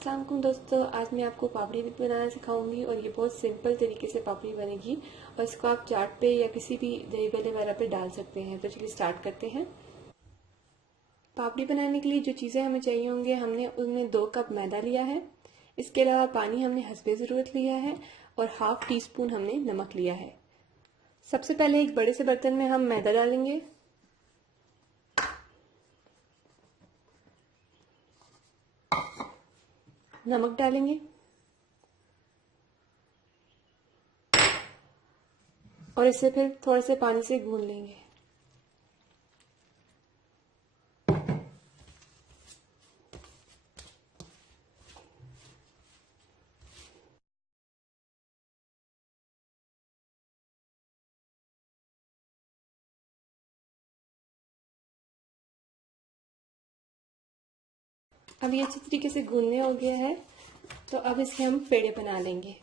अस्सलाम वालेकुम दोस्तों, आज मैं आपको पापड़ी बनाना सिखाऊंगी और ये बहुत सिंपल तरीके से पापड़ी बनेगी और इसको आप चाट पे या किसी भी दही बल्ले वगैरह पे डाल सकते हैं। तो चलिए स्टार्ट करते हैं। पापड़ी बनाने के लिए जो चीज़ें हमें चाहिए होंगे, हमने उनमें 2 कप मैदा लिया है। इसके अलावा पानी हमने हस्बे ज़रूरत लिया है और हाफ टी स्पून हमने नमक लिया है। सबसे पहले एक बड़े से बर्तन में हम मैदा डालेंगे, नमक डालेंगे और इसे फिर थोड़े से पानी से गूंद लेंगे। अब ये अच्छी तरीके से गूंदने हो गया है, तो अब इसके हम पेड़े बना लेंगे।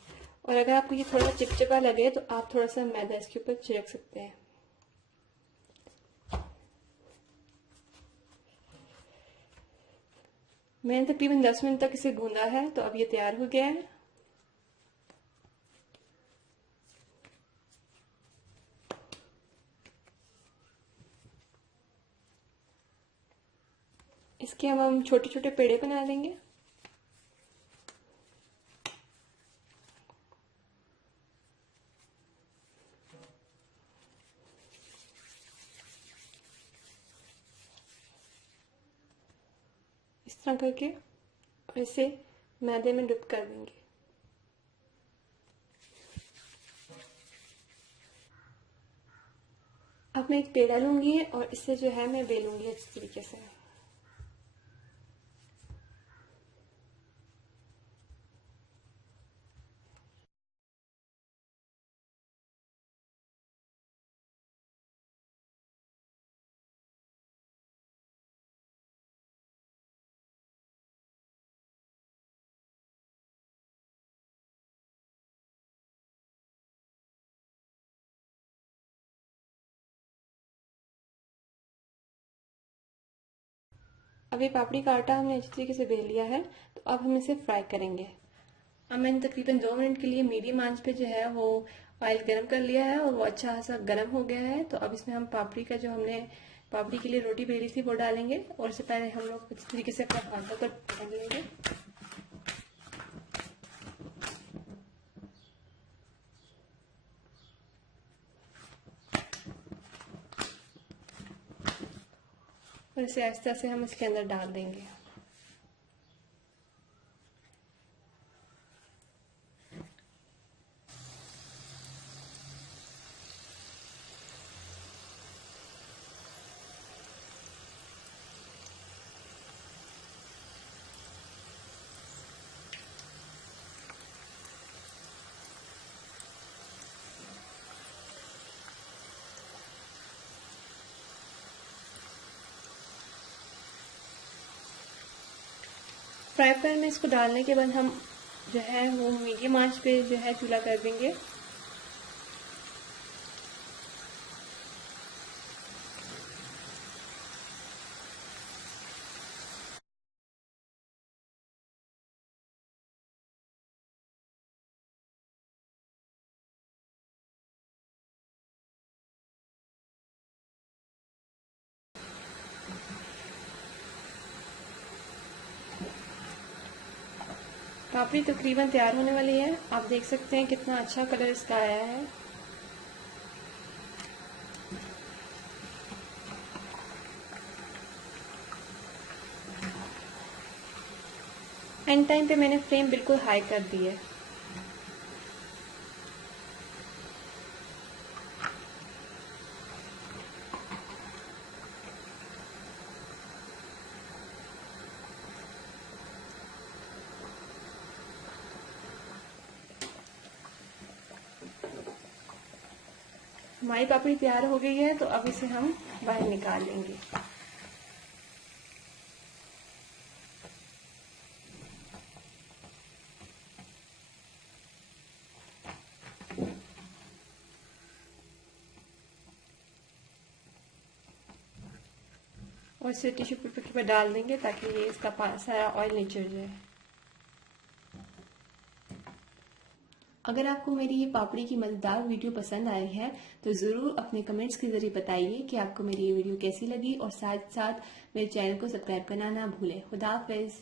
और अगर आपको ये थोड़ा चिपचिपा लगे तो आप थोड़ा सा मैदा इसके ऊपर छिड़क सकते हैं। मैंने तकरीबन 10 मिनट तक इसे गूंदा है, तो अब ये तैयार हो गया है। इसके हम छोटे छोटे पेड़े बना लेंगे। इस तरह करके और इसे मैदे में डिप कर देंगे। अब मैं एक पेड़ा लूंगी और इसे जो है मैं बेलूंगी अच्छी तरीके से। अब ये पापड़ी का आटा हमने अच्छी तरीके से बेल लिया है, तो अब हम इसे फ्राई करेंगे। अब मैंने तकरीबन 2 मिनट के लिए मीडियम आंच पे जो है वो ऑयल गर्म कर लिया है और वो अच्छा खासा गर्म हो गया है। तो अब इसमें हम पापड़ी का जो हमने पापड़ी के लिए रोटी बेली थी वो डालेंगे और इससे पहले हम लोग अच्छी तरीके से अपने हाथों पर भून लेंगे। और इसे आहिस्ता से हम इसके अंदर डाल देंगे। फ्राई पैन में इसको डालने के बाद हम जो है वो मीडियम आंच पे जो है चूल्हा कर देंगे। पापड़ी तकरीबन तैयार होने वाली है। आप देख सकते हैं कितना अच्छा कलर इसका आया है। एंड टाइम पे मैंने फ्लेम बिल्कुल हाई कर दी है। हमारी पापड़ी तैयार हो गई है, तो अब इसे हम बाहर निकाल लेंगे। और इसे टिश्यू पेपर पर डाल देंगे ताकि ये इसका सारा ऑयल निचर जाए। अगर आपको मेरी ये पापड़ी की मज़ेदार वीडियो पसंद आई है तो ज़रूर अपने कमेंट्स के ज़रिए बताइए कि आपको मेरी ये वीडियो कैसी लगी, और साथ साथ मेरे चैनल को सब्सक्राइब करना ना भूलें। खुदा हाफिज़।